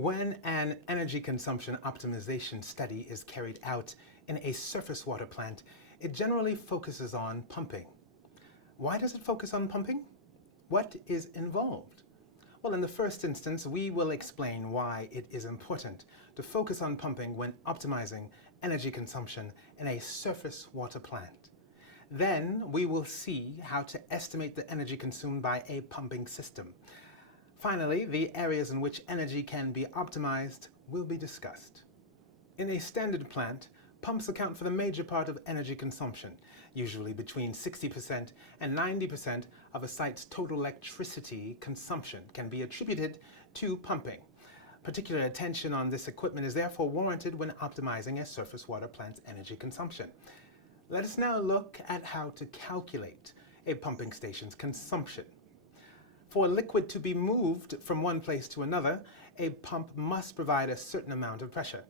When an energy consumption optimization study is carried out in a surface water plant, it generally focuses on pumping. Why does it focus on pumping? What is involved? Well, in the first instance, we will explain why it is important to focus on pumping when optimizing energy consumption in a surface water plant. Then we will see how to estimate the energy consumed by a pumping system. Finally, the areas in which energy can be optimized will be discussed. In a standard plant, pumps account for the major part of energy consumption, usually between 60% and 90% of a site's total electricity consumption can be attributed to pumping. Particular attention on this equipment is therefore warranted when optimizing a surface water plant's energy consumption. Let us now look at how to calculate a pumping station's consumption. For a liquid to be moved from one place to another, a pump must provide a certain amount of pressure.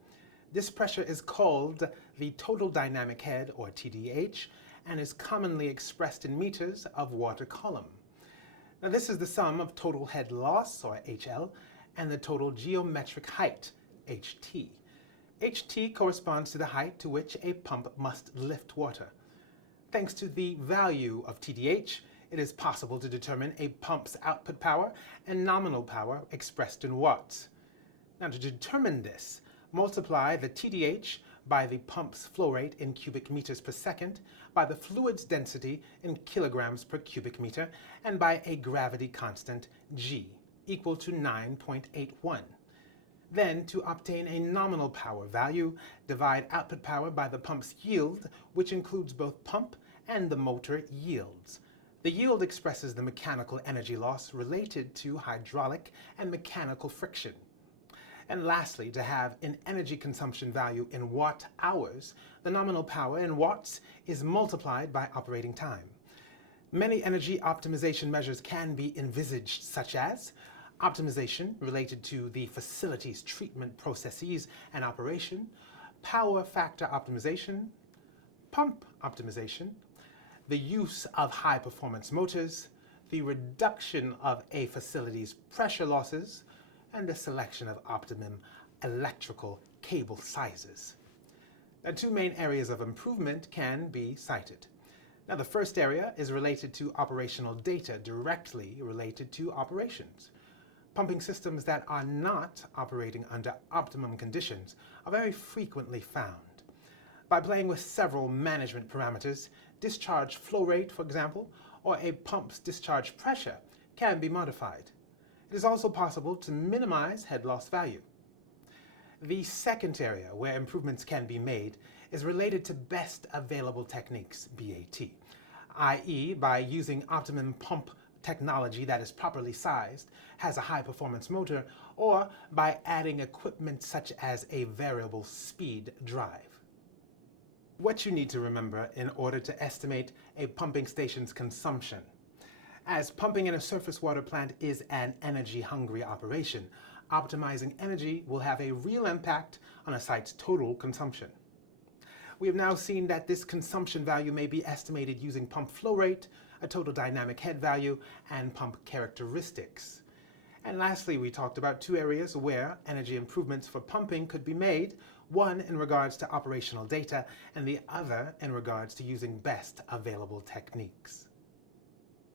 This pressure is called the total dynamic head, or TDH, and is commonly expressed in meters of water column. Now, this is the sum of total head loss, or HL, and the total geometric height, HT. HT corresponds to the height to which a pump must lift water. Thanks to the value of TDH, it is possible to determine a pump's output power and nominal power expressed in watts. Now, to determine this, multiply the TDH by the pump's flow rate in cubic meters per second, by the fluid's density in kilograms per cubic meter, and by a gravity constant G, equal to 9.81. Then, to obtain a nominal power value, divide output power by the pump's yield, which includes both pump and the motor yields. The yield expresses the mechanical energy loss related to hydraulic and mechanical friction. And lastly, to have an energy consumption value in watt-hours, the nominal power in watts is multiplied by operating time. Many energy optimization measures can be envisaged, such as optimization related to the facility's treatment processes and operation, power factor optimization, pump optimization, the use of high-performance motors, the reduction of a facility's pressure losses, and the selection of optimum electrical cable sizes. Now, two main areas of improvement can be cited. Now, the first area is related to operational data directly related to operations. Pumping systems that are not operating under optimum conditions are very frequently found. By playing with several management parameters, discharge flow rate, for example, or a pump's discharge pressure can be modified. It is also possible to minimize head loss value. The second area where improvements can be made is related to best available techniques, BAT, i.e. by using optimum pump technology that is properly sized, has a high-performance motor, or by adding equipment such as a variable speed drive. What you need to remember in order to estimate a pumping station's consumption. As pumping in a surface water plant is an energy-hungry operation, optimizing energy will have a real impact on a site's total consumption. We have now seen that this consumption value may be estimated using pump flow rate, a total dynamic head value, and pump characteristics. And lastly, we talked about two areas where energy improvements for pumping could be made, one in regards to operational data and the other in regards to using best available techniques.